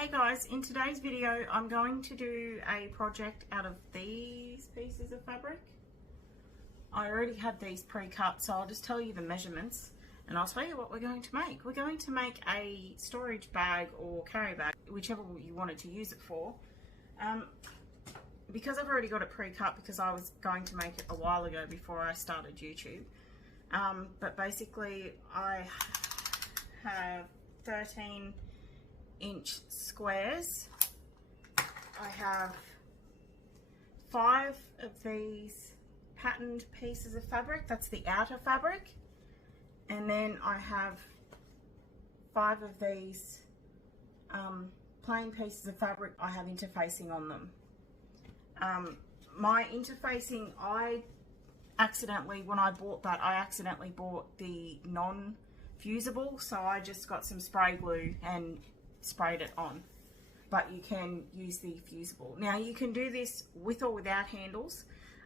Hey guys, in today's video I'm going to do a project out of these pieces of fabric. I already have these pre-cut, so I'll just tell you the measurements and I'll tell you what we're going to make. We're going to make a storage bag or carry bag, whichever you wanted to use it for. Because I've already got it pre-cut because I was going to make it a while ago before I started YouTube. But basically I have 13-inch squares. I have 5 of these patterned pieces of fabric, that's the outer fabric, and then I have 5 of these plain pieces of fabric I have interfacing on them. My interfacing, when I bought that, I accidentally bought the non-fusible, so I just got some spray glue and sprayed it on, but you can use the fusible. Now you can do this with or without handles.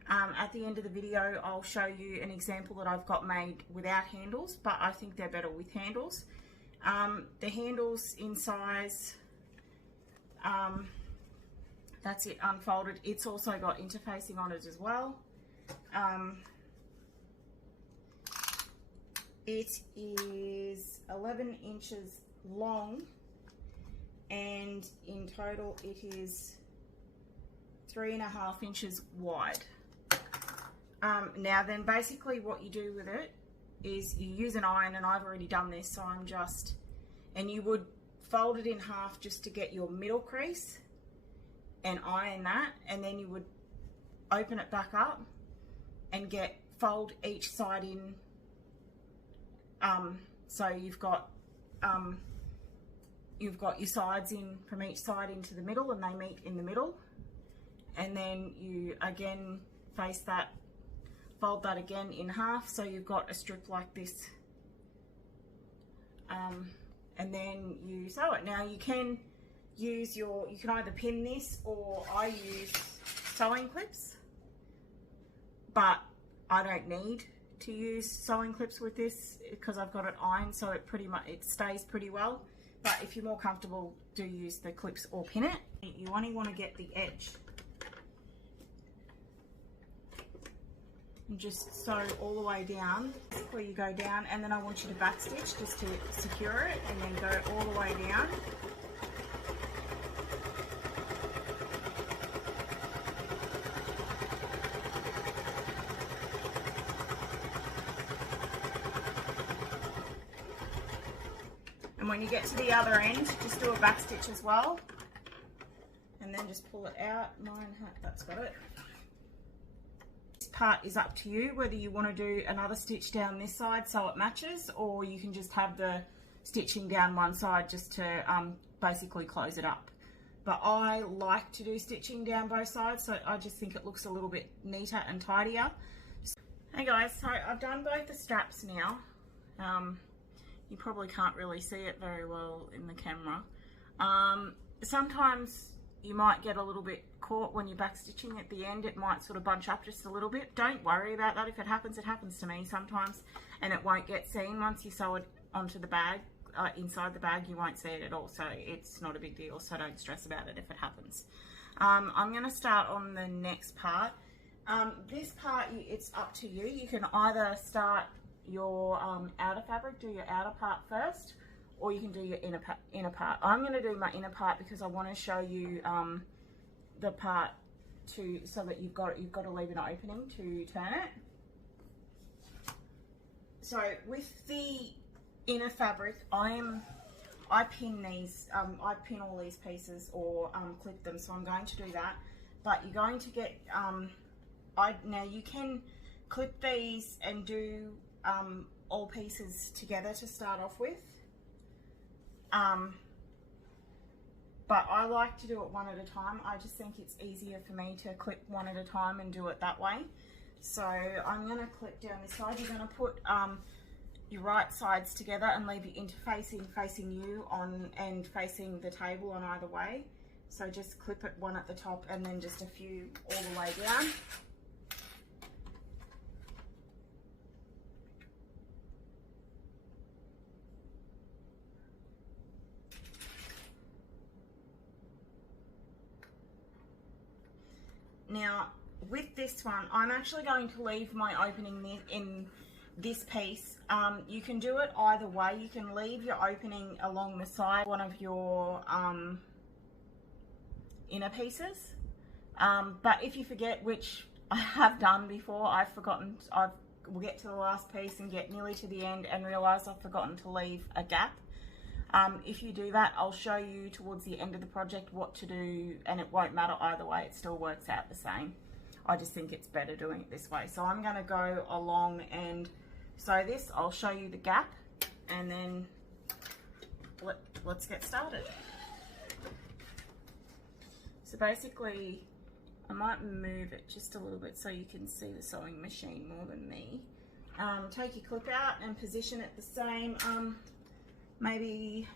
At the end of the video I'll show you an example that I've got made without handles, but I think they're better with handles. The handles in size, that's it unfolded. It's also got interfacing on it as well. It is 11 inches long and in total it is 3.5 inches wide. Now then, basically what you do with it is you use an iron, and I've already done this, so and you would fold it in half just to get your middle crease and iron that, and then you would open it back up and fold each side in. So you've got your sides in from each side into the middle, and they meet in the middle, and then you again fold that again in half, so you've got a strip like this, and then you sew it. Now you can either pin this, or I use sewing clips, but I don't need to use sewing clips with this because I've got it ironed, so it stays pretty well. But if you're more comfortable, do use the clips or pin it. You only want to get the edge and just sew all the way down where you go down, and then I want you to backstitch just to secure it, and then go all the way down. And when you get to the other end, just do a back stitch as well, and then just pull it out. That's got it. This part is up to you whether you want to do another stitch down this side so it matches, or you can just have the stitching down one side just to basically close it up. But I like to do stitching down both sides, so I just think it looks a little bit neater and tidier. Hey guys, so I've done both the straps now. You probably can't really see it very well in the camera. Sometimes you might get a little bit caught when you're back stitching at the end. It might sort of bunch up just a little bit. Don't worry about that. If it happens to me sometimes, and it won't get seen. Once you sew it onto the bag, inside the bag, you won't see it at all, so it's not a big deal, so don't stress about it if it happens. I'm going to start on the next part. This part, it's up to you. You can either start your outer fabric, do your outer part first, or you can do your inner part. I'm going to do my inner part because I want to show you the part so that you've got to leave an opening to turn it. So with the inner fabric, I pin these, I pin all these pieces or clip them, so I'm going to do that. But you're going to get now you can clip these and do all pieces together to start off with, but I like to do it one at a time. I just think it's easier for me to clip one at a time and do it that way. So I'm going to clip down this side. You're going to put your right sides together and leave your interfacing facing you on and facing the table on either way. So just clip it one at the top and then just a few all the way down. with this one, I'm actually going to leave my opening in this piece. You can do it either way. You can leave your opening along the side, one of your inner pieces. But if you forget, which I have done before, I've forgotten, we'll get to the last piece and get nearly to the end and realise I've forgotten to leave a gap. If you do that, I'll show you towards the end of the project what to do, and it won't matter either way, it still works out the same. I just think it's better doing it this way. So I'm going to go along and sew this. I'll show you the gap, and then let's get started. So basically, I might move it just a little bit so you can see the sewing machine more than me. Take your clip out and position it the same. Maybe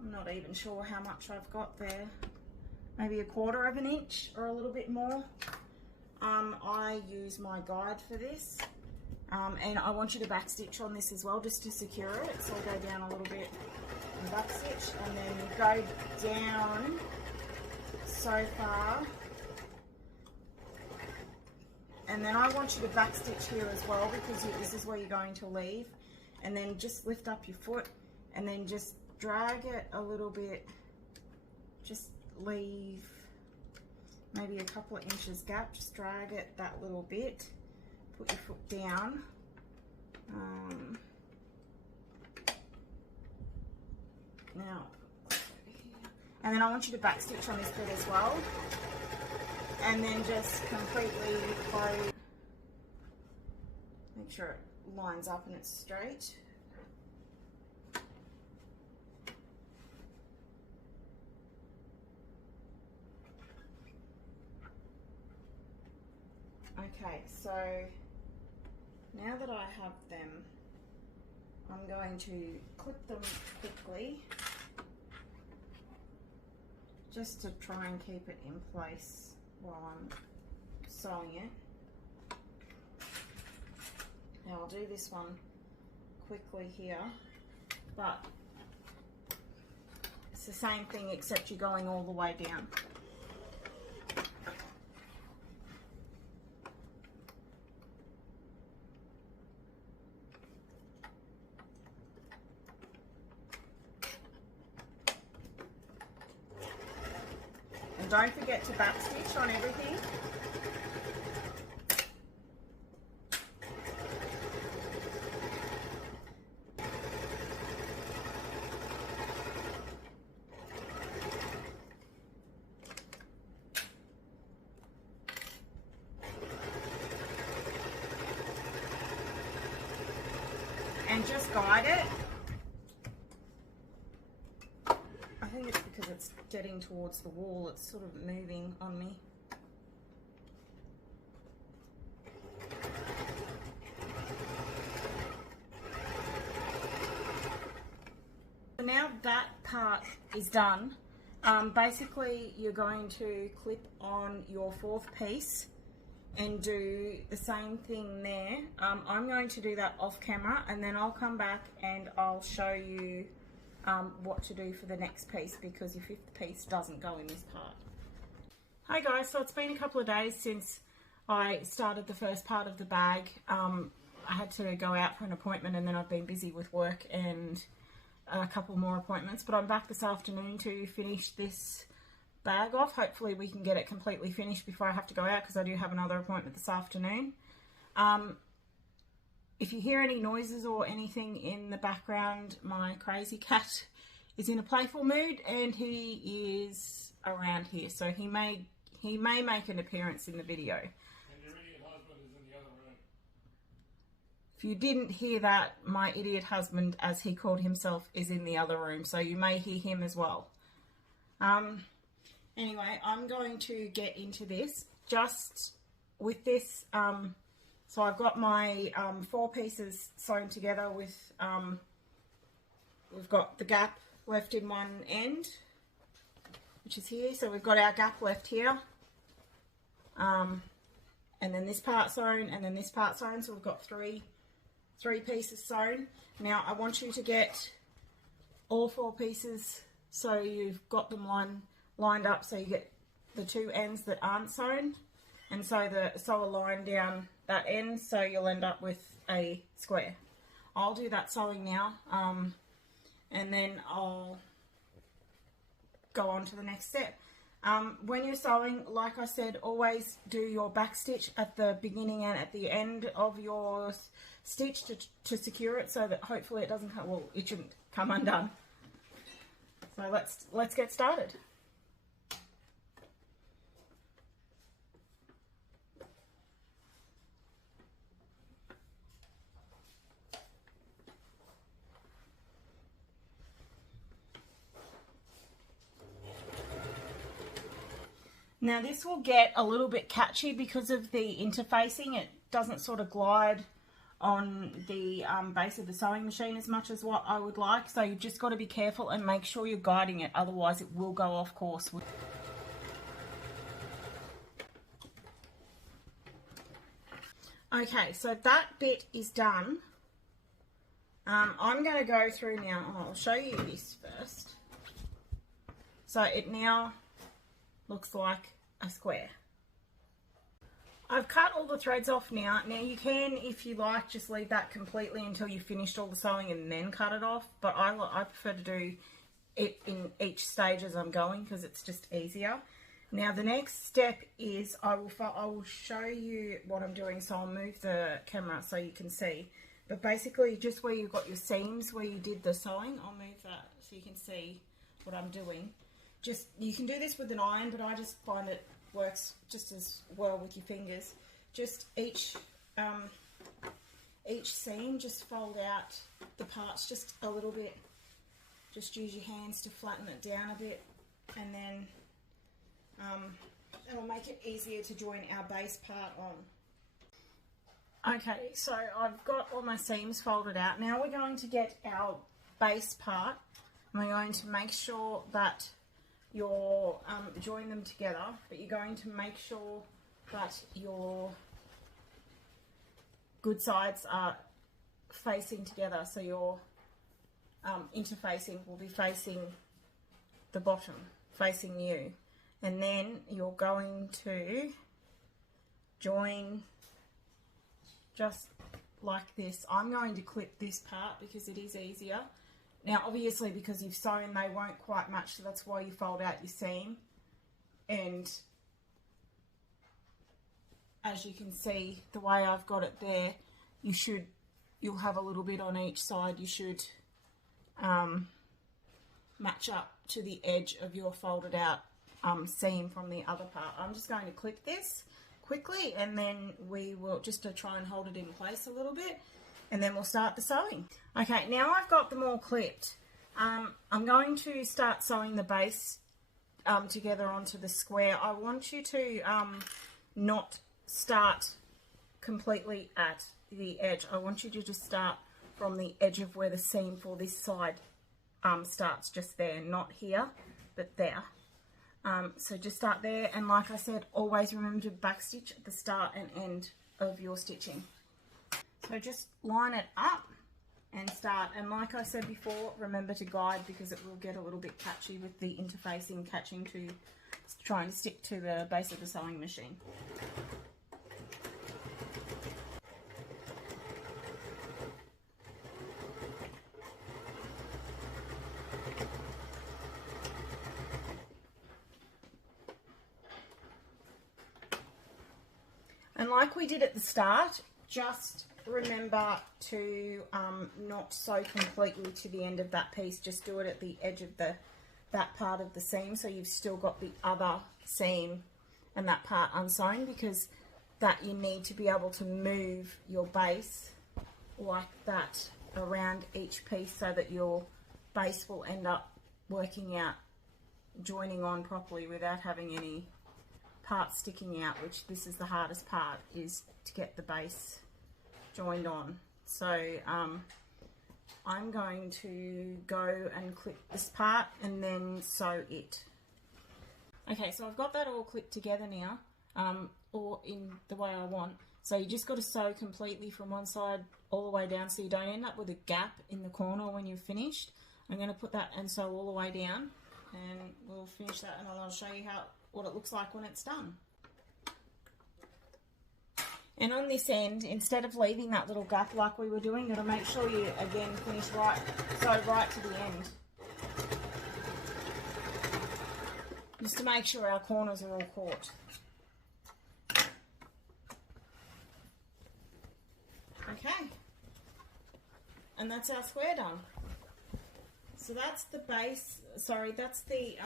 I'm not even sure how much I've got there. Maybe 1/4 of an inch or a little bit more. I use my guide for this. And I want you to backstitch on this as well, just to secure it. So I'll go down a little bit and backstitch, and then go down so far. And then I want you to backstitch here as well, because this is where you're going to leave. And then just lift up your foot, and then just drag it a little bit. Just leave maybe a couple of inches gap. Just drag it that little bit. Put your foot down. Now, and then I want you to backstitch on this bit as well. And then just completely close. Make sure it lines up and it's straight. Okay, so now that I have them, I'm going to clip them quickly, just to try and keep it in place while I'm sewing it. Now I'll do this one quickly here, but it's the same thing except you're going all the way down. And don't forget to backstitch on everything. And just guide it. I think it's because it's getting towards the wall, it's sort of moving on me. So now that part is done. Basically you're going to clip on your 4th piece and do the same thing there. I'm going to do that off camera, and then I'll come back and I'll show you what to do for the next piece, because your 5th piece doesn't go in this part. Hi guys, so it's been a couple of days since I started the first part of the bag. I had to go out for an appointment, and then I've been busy with work and a couple more appointments, but I'm back this afternoon to finish this bag off. Hopefully we can get it completely finished before I have to go out, because I do have another appointment this afternoon. If you hear any noises or anything in the background, my crazy cat is in a playful mood, and he is around here, so he may make an appearance in the video. And your idiot husband is in the other room. If you didn't hear that, my idiot husband, as he called himself, is in the other room, so you may hear him as well. Anyway, I'm going to get into this. Just with this, so I've got my 4 pieces sewn together with, we've got the gap left in one end, which is here, so we've got our gap left here. And then this part sewn, and then this part sewn, so we've got three pieces sewn. Now I want you to get all 4 pieces so you've got them lined up, so you get the 2 ends that aren't sewn, and sew a line down that end so you'll end up with a square. I'll do that sewing now, and then I'll go on to the next step. When you're sewing, like I said, always do your back stitch at the beginning and at the end of your stitch to secure it, so that hopefully it doesn't come, well, it shouldn't come undone. So let's get started. Now this will get a little bit catchy because of the interfacing. It doesn't sort of glide on the base of the sewing machine as much as what I would like. So you've just got to be careful and make sure you're guiding it, otherwise it will go off course. Okay, so that bit is done. I'm going to go through now. I'll show you this first. So it now looks like a square. I've cut all the threads off now. Now you can, if you like, just leave that completely until you've finished all the sewing and then cut it off, but I prefer to do it in each stage as I'm going because it's just easier. Now the next step is I will show you what I'm doing, so I'll move the camera so you can see. But basically just where you've got your seams where you did the sewing, I'll move that so you can see what I'm doing. Just, you can do this with an iron, but I just find it works just as well with your fingers. Just each seam, just fold out the parts just a little bit. Just use your hands to flatten it down a bit, and then it'll make it easier to join our base part on. Okay, so I've got all my seams folded out. Now we're going to get our base part, and we're going to make sure that you're join them together, but you're going to make sure that your good sides are facing together, so your interfacing will be facing the bottom, facing you, and then you're going to join just like this. I'm going to clip this part because it is easier. Now obviously because you've sewn they won't quite match, so that's why you fold out your seam, and as you can see the way I've got it there, you'll have a little bit on each side. You should match up to the edge of your folded out seam from the other part. I'm just going to clip this quickly, and then we will just to try and hold it in place a little bit, and then we'll start the sewing. Okay, now I've got them all clipped. I'm going to start sewing the base together onto the square. I want you to not start completely at the edge. I want you to just start from the edge of where the seam for this side starts, just there, not here, but there. So just start there, and like I said, always remember to backstitch at the start and end of your stitching. So just line it up and start, and like I said before, remember to guide because it will get a little bit catchy with the interfacing catching to trying to stick to the base of the sewing machine. And like we did at the start, just remember to not sew completely to the end of that piece. Just do it at the edge of that part of the seam, so you've still got the other seam and that part unsewn, because that you need to be able to move your base like that around each piece so that your base will end up working out, joining on properly without having any parts sticking out, which this is the hardest part, is to get the base joined on. So I'm going to go and clip this part and then sew it. Okay, so I've got that all clipped together now, or in the way I want. So you just got to sew completely from one side all the way down so you don't end up with a gap in the corner when you've finished. I'm going to put that and sew all the way down, and we'll finish that, and I'll show you what it looks like when it's done. And on this end, instead of leaving that little gap like we were doing, you've got to make sure you again finish right to the end, just to make sure our corners are all caught. Okay, and that's our square done. So that's the base. Sorry, that's the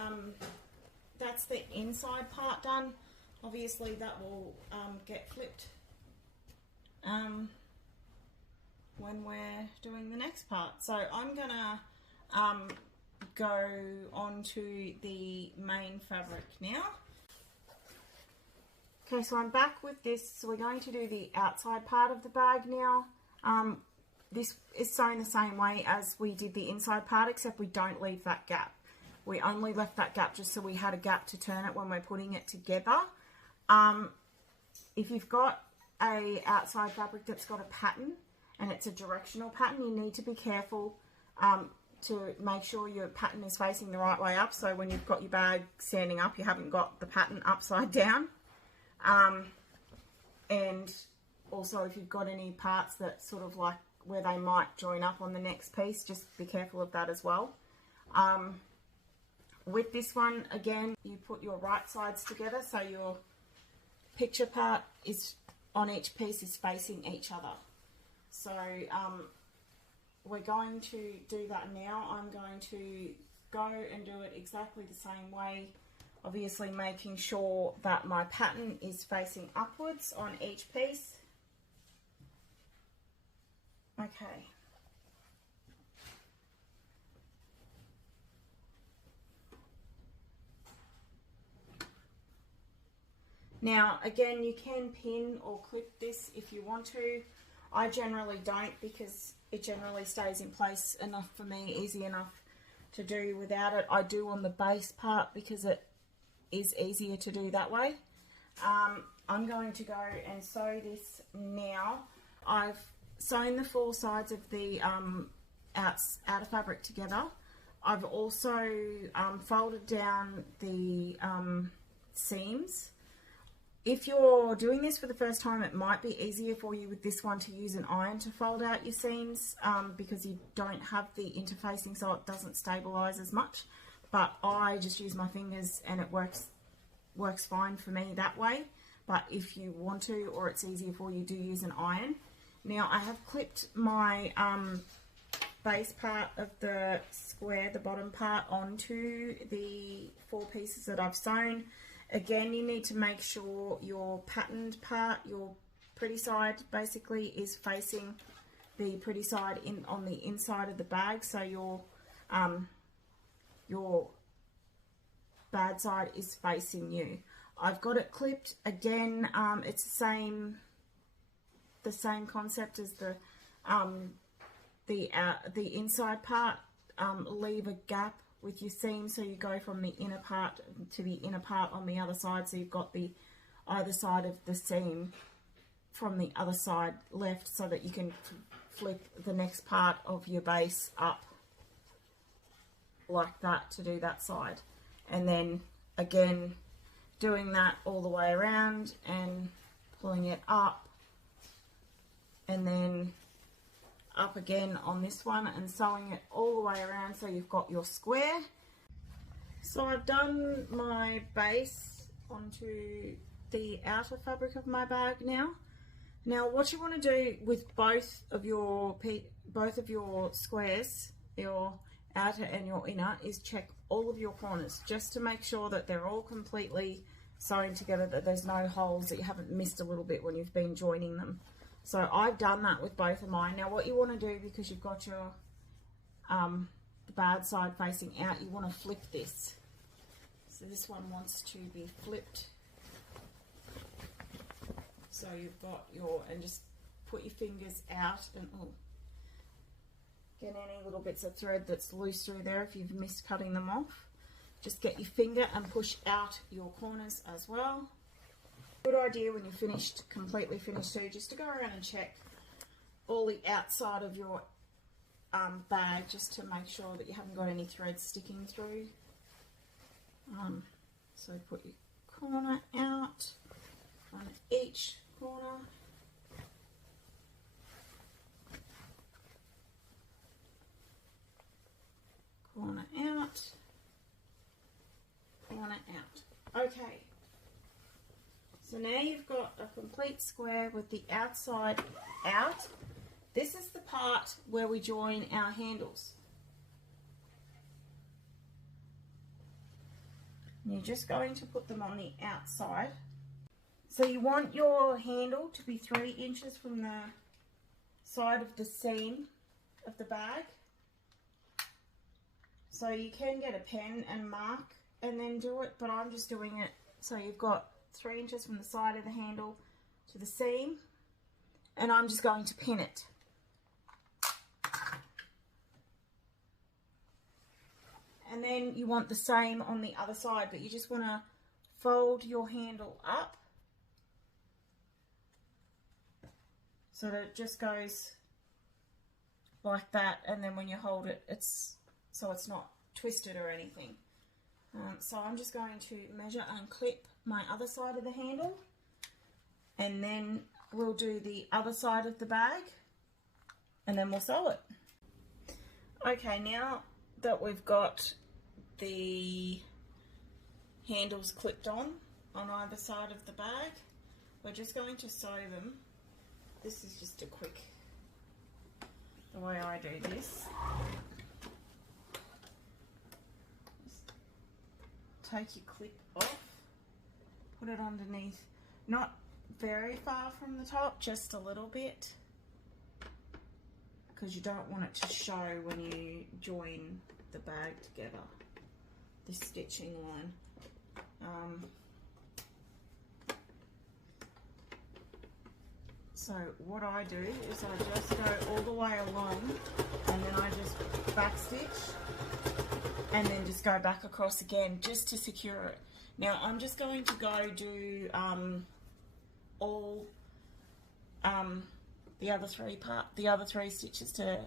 inside part done. Obviously, that will get flipped when we're doing the next part. So I'm gonna go on to the main fabric now. Okay, so I'm back with this. So we're going to do the outside part of the bag now. This is sewn the same way as we did the inside part, except we don't leave that gap. We only left that gap just so we had a gap to turn it when we're putting it together. If you've got a outside fabric that's got a pattern and it's a directional pattern, you need to be careful to make sure your pattern is facing the right way up. So when you've got your bag standing up, you haven't got the pattern upside down. And also if you've got any parts that sort of like where they might join up on the next piece, just be careful of that as well. With this one, again, you put your right sides together, so your picture part is on each piece is facing each other. So we're going to do that now. I'm going to go and do it exactly the same way, obviously making sure that my pattern is facing upwards on each piece. Okay. Now, again, you can pin or clip this if you want to. I generally don't, because it generally stays in place enough for me, easy enough to do without it. I do on the base part because it is easier to do that way. I'm going to go and sew this now. I've sewn the four sides of the outer fabric together. I've also folded down the seams. If you're doing this for the first time, it might be easier for you with this one to use an iron to fold out your seams because you don't have the interfacing, so it doesn't stabilize as much. But I just use my fingers and it works fine for me that way. But if you want to, or it's easier for you, do use an iron. Now I have clipped my base part of the square, the bottom part, onto the four pieces that I've sewn. Again, you need to make sure your patterned part, your pretty side basically, is facing the pretty side on the inside of the bag, so your bad side is facing you. I've got it clipped. Again, it's the same concept as the inside part. Leave a gap with your seam, so you go from the inner part to the inner part on the other side, so you've got the either side of the seam from the other side left, so that you can flip the next part of your base up like that to do that side. And then again doing that all the way around and pulling it up, and then up again on this one and sewing it all the way around so you've got your square. So I've done my base onto the outer fabric of my bag now. Now what you want to do with both of your squares, your outer and your inner, is check all of your corners just to make sure that they're all completely sewn together, that there's no holes, that you haven't missed a little bit when you've been joining them. So I've done that with both of mine. Now what you want to do, because you've got your the bad side facing out, you want to flip this. So this one wants to be flipped. So you've got and just put your fingers out and get any little bits of thread that's loose through there if you've missed cutting them off. Just get your finger and push out your corners as well. Good idea when you're completely finished too, just to go around and check all the outside of your bag just to make sure that you haven't got any threads sticking through. So put your corner out on each corner. Corner out, corner out. Okay, so now you've got a complete square with the outside out. This is the part where we join our handles. And you're just going to put them on the outside. So you want your handle to be 3 inches from the side of the seam of the bag. So you can get a pen and mark and then do it, but I'm just doing it so you've got 3 inches from the side of the handle to the seam, and I'm just going to pin it. And then you want the same on the other side, but you just want to fold your handle up so that it just goes like that, and then when you hold it, it's not twisted or anything. So I'm just going to measure and clip my other side of the handle, and then we'll do the other side of the bag, and then we'll sew it. Okay, now that we've got the handles clipped on either side of the bag, we're just going to sew them. This is just a quick, the way I do this. Take your clip off, put it underneath, not very far from the top, just a little bit, because you don't want it to show when you join the bag together, this stitching line. So what I do is I just go all the way along, and then I just back stitch, and then just go back across again just to secure it. Now I'm just going to go do all the other three stitches to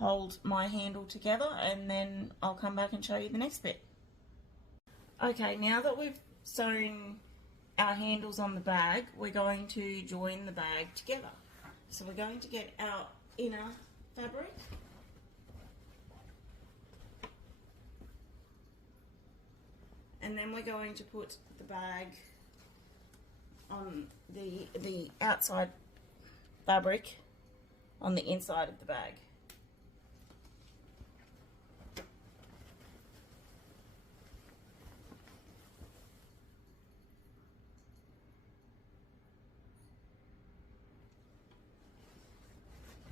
hold my handle together, and then I'll come back and show you the next bit. Okay, now that we've sewn our handles on the bag, we're going to join the bag together. So we're going to get our inner fabric, and then we're going to put the bag on the outside fabric on the inside of the bag.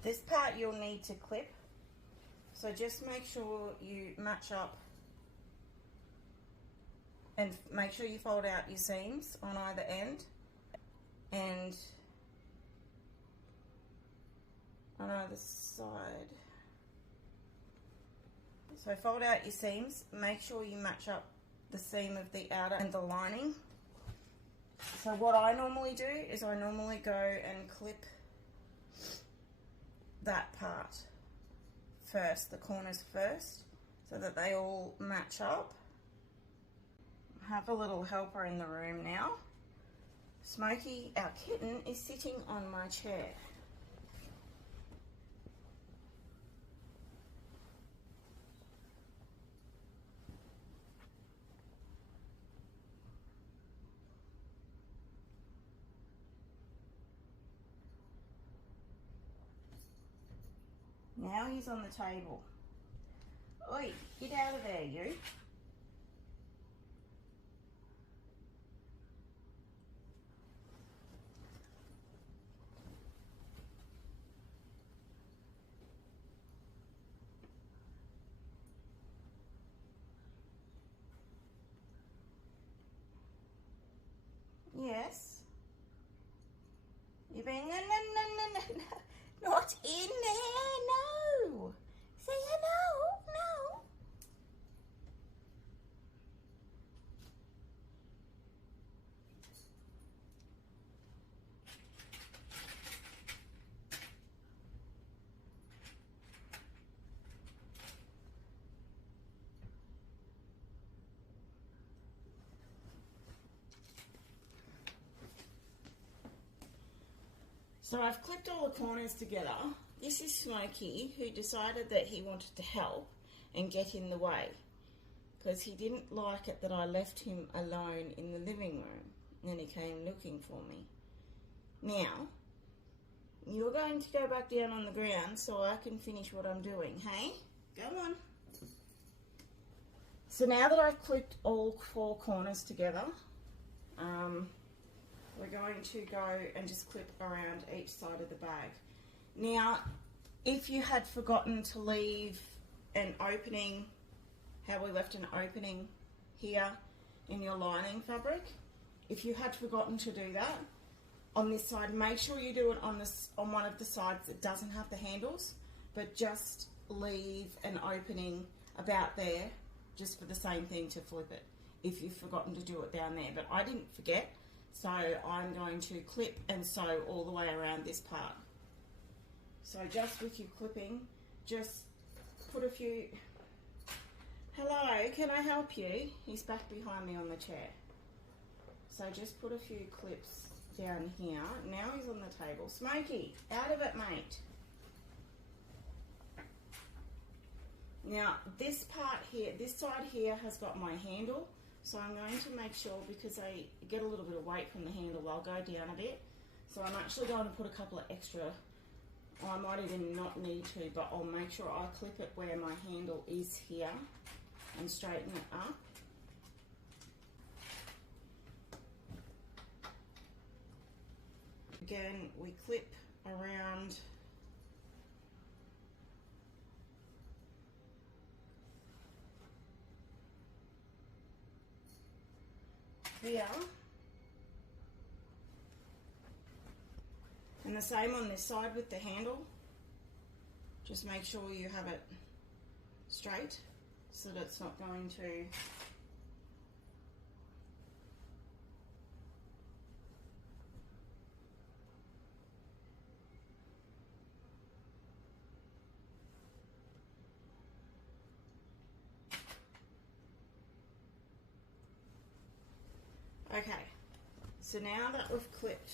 This part you'll need to clip, so just make sure you match up and make sure you fold out your seams on either end and on either side. So fold out your seams, make sure you match up the seam of the outer and the lining. So what I normally do is I normally go and clip that part first, the corners first, so that they all match up. I have a little helper in the room now. Smokey, our kitten, is sitting on my chair. Now he's on the table. Oi, get out of there, you. Yes. You're being no. Not in there, no. Say no. So I've clipped all the corners together. This is Smokey, who decided that he wanted to help and get in the way because he didn't like it that I left him alone in the living room. And then he came looking for me. Now, you're going to go back down on the ground so I can finish what I'm doing, hey? Go on. So now that I've clipped all 4 corners together, we're going to go and just clip around each side of the bag. Now, if you had forgotten to leave an opening, how we left an opening here in your lining fabric, if you had forgotten to do that, on this side, make sure you do it on one of the sides that doesn't have the handles, but just leave an opening about there just for the same thing to flip it if you've forgotten to do it down there. But I didn't forget, so I'm going to clip and sew all the way around this part. So just with your clipping, just put a few... Hello, can I help you? He's back behind me on the chair. So just put a few clips down here. Now he's on the table. Smokey, out of it, mate. Now this part here, this side here has got my handle, so I'm going to make sure, because I get a little bit of weight from the handle, I'll go down a bit. So I'm actually going to put a couple of extra, I might even not need to, but I'll make sure I clip it where my handle is here and straighten it up. Again, we clip around here, and the same on this side with the handle. Just make sure you have it straight so that it's not going to okay, so now that we've clipped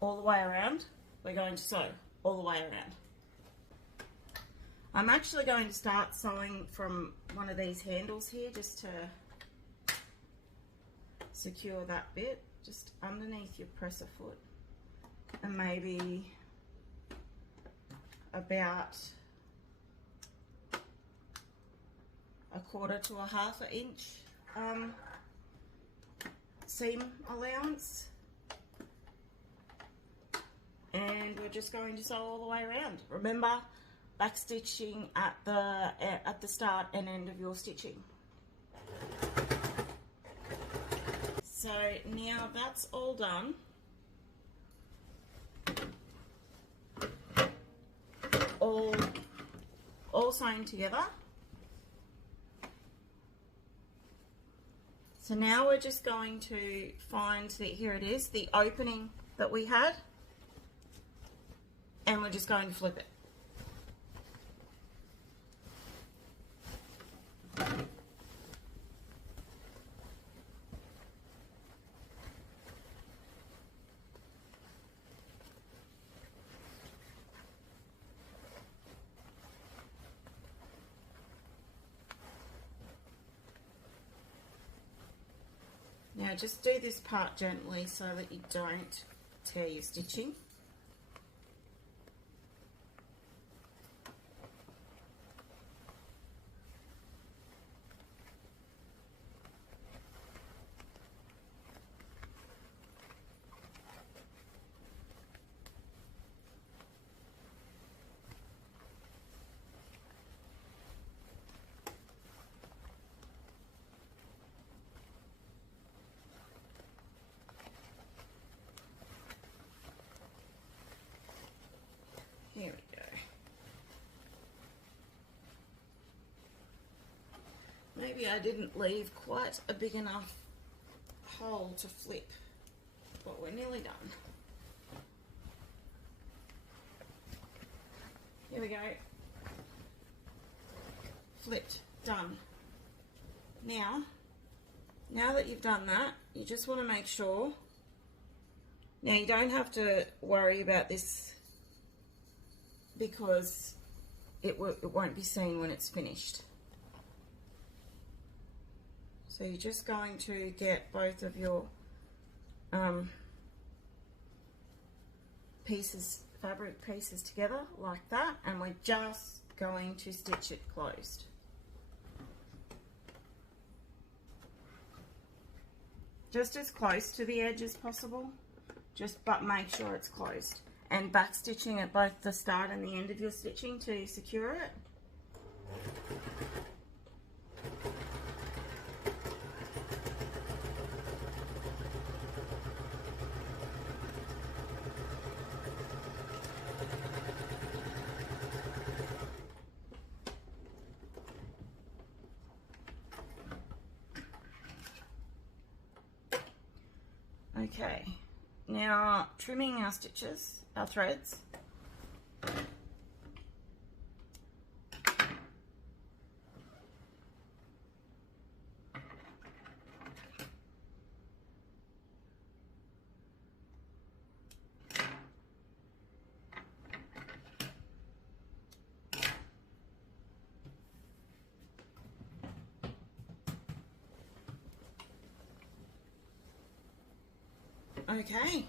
all the way around, we're going to sew all the way around. I'm actually going to start sewing from one of these handles here just to secure that bit, just underneath your presser foot, and maybe about 1/4 to 1/2 inch seam allowance, and we're just going to sew all the way around. Remember, back stitching at the start and end of your stitching. So now that's all done. All sewn together. So now we're just going to find here it is, the opening that we had, and we're just going to flip it. Now just do this part gently so that you don't tear your stitching. Here we go. Maybe I didn't leave quite a big enough hole to flip, but we're nearly done. Here we go. Flipped, done. Now that you've done that, you just want to make sure Now you don't have to worry about this because it won't be seen when it's finished. So you're just going to get both of your fabric pieces together like that, and we're just going to stitch it closed. Just as close to the edge as possible, but make sure it's closed. And back stitching at both the start and the end of your stitching to secure it. Okay, now trimming our stitches, our threads. Okay,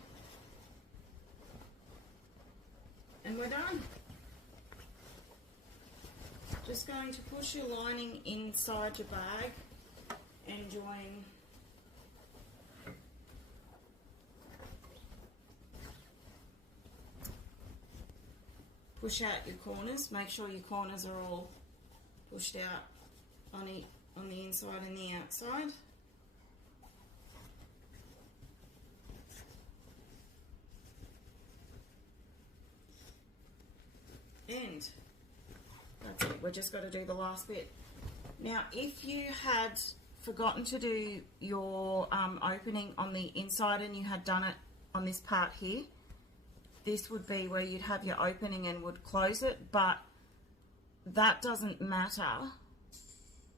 and we're done. Just going to push your lining inside your bag and join push out your corners. Make sure your corners are all pushed out on the inside and the outside. And that's it, we've just got to do the last bit. Now if you had forgotten to do your opening on the inside and you had done it on this part here, this would be where you'd have your opening and would close it, but that doesn't matter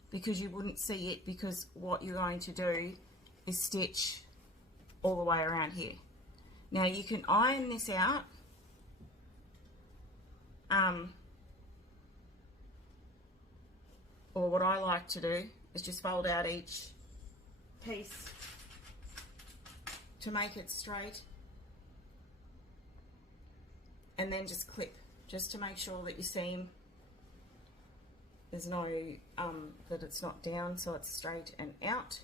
because you wouldn't see it, because what you're going to do is stitch all the way around here. Now you can iron this out. Or what I like to do is just fold out each piece to make it straight, and then just clip, just to make sure that your seam, there's no, that it's not down, so it's straight and out.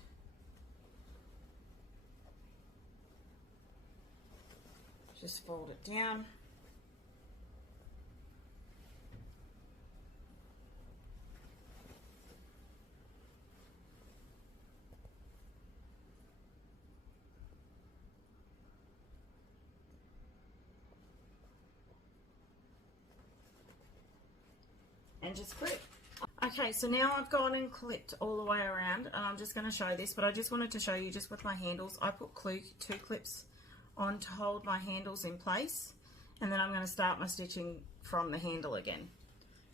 Just fold it down. And just clip. Okay, so now I've gone and clipped all the way around, and I'm just going to show this, but I just wanted to show you just with my handles. I put 2 clips on to hold my handles in place, and then I'm going to start my stitching from the handle again.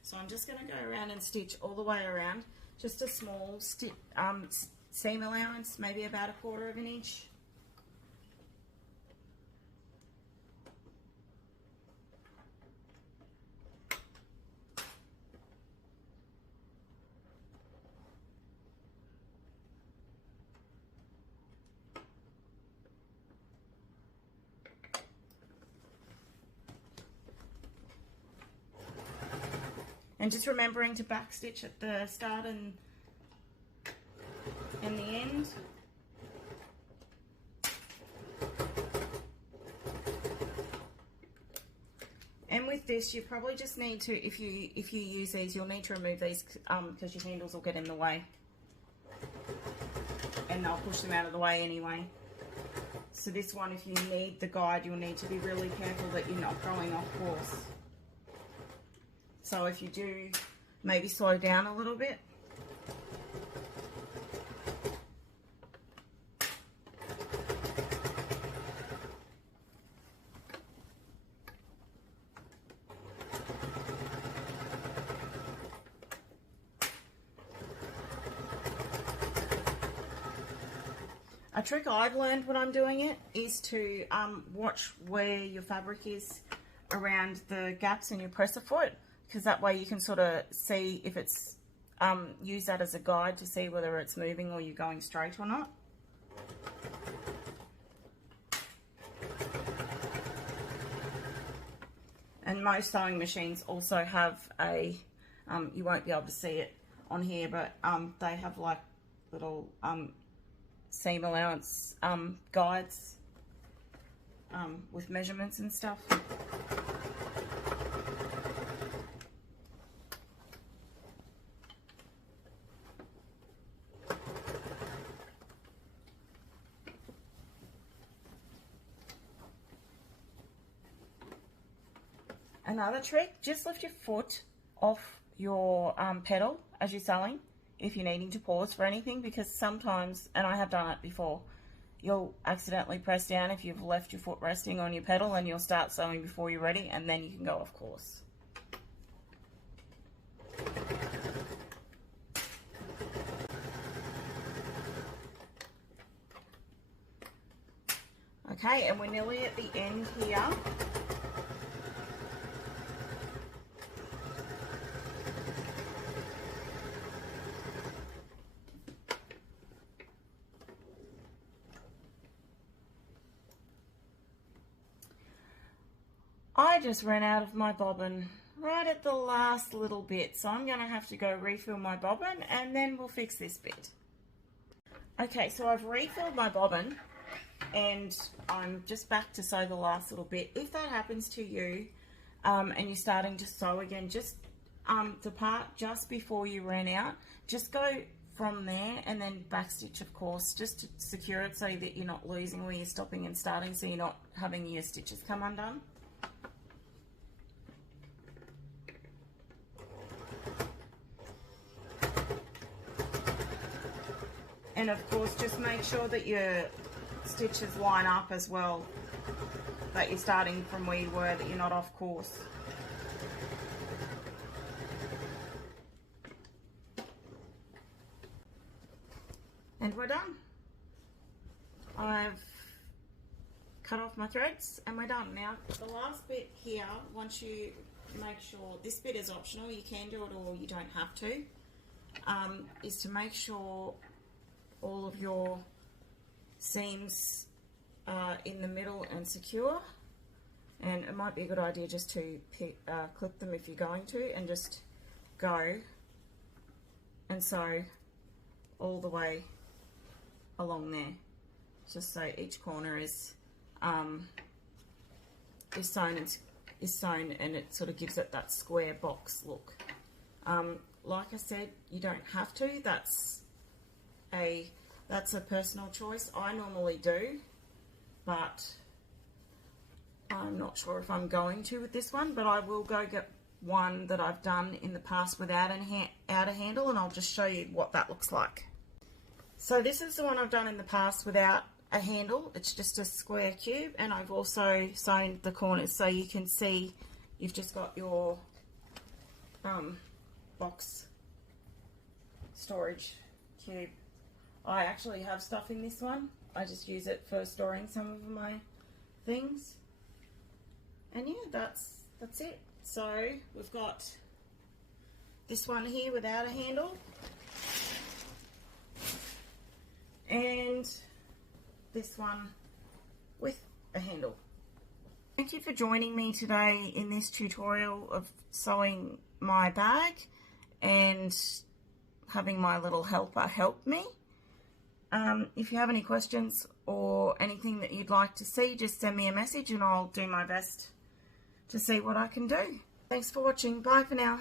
So I'm just going to go around and stitch all the way around, just a small seam allowance, maybe about 1/4 of an inch. And just remembering to back stitch at the start and the end. And with this, you probably just need to, if you use these, you'll need to remove these because your handles will get in the way, and they'll push them out of the way anyway. So this one, if you need the guide, you'll need to be really careful that you're not going off course. So if you do, maybe slow down a little bit. A trick I've learned when I'm doing it is to watch where your fabric is around the gaps in your presser foot, because that way you can sort of see if it's, use that as a guide to see whether it's moving or you're going straight or not. And most sewing machines also have a, you won't be able to see it on here, but they have like little seam allowance guides with measurements and stuff. Another trick, just lift your foot off your pedal as you're sewing if you're needing to pause for anything, because sometimes, and I have done it before, you'll accidentally press down if you've left your foot resting on your pedal, and you'll start sewing before you're ready, and then you can go off course. Okay, and we're nearly at the end here. I just ran out of my bobbin right at the last little bit, so I'm going to have to go refill my bobbin and then we'll fix this bit. Okay, so I've refilled my bobbin and I'm just back to sew the last little bit. If that happens to you and you're starting to sew again, just the part just before you ran out, just go from there and then backstitch, of course, just to secure it so that you're not losing where you're stopping and starting, so you're not having your stitches come undone. And of course, just make sure that your stitches line up as well, that you're starting from where you were, that you're not off course. And we're done. I've cut off my threads and we're done. Now, the last bit here, once you make sure, this bit is optional, you can do it or you don't have to, is to make sure all of your seams are in the middle and secure, and it might be a good idea just to clip them if you're going to, and just go and sew all the way along there, just so each corner is sewn and it sort of gives it that square box look. Like I said, you don't have to. That's a personal choice. I normally do, but I'm not sure if I'm going to with this one, but I will go get one that I've done in the past without a handle, and I'll just show you what that looks like. So this is the one I've done in the past without a handle. It's just a square cube, and I've also sewn the corners so you can see you've just got your box storage cube. I actually have stuff in this one. I just use it for storing some of my things. And yeah, that's it. So we've got this one here without a handle, and this one with a handle. Thank you for joining me today in this tutorial of sewing my bag and having my little helper help me. If you have any questions or anything that you'd like to see, just send me a message and I'll do my best to see what I can do. Thanks for watching. Bye for now.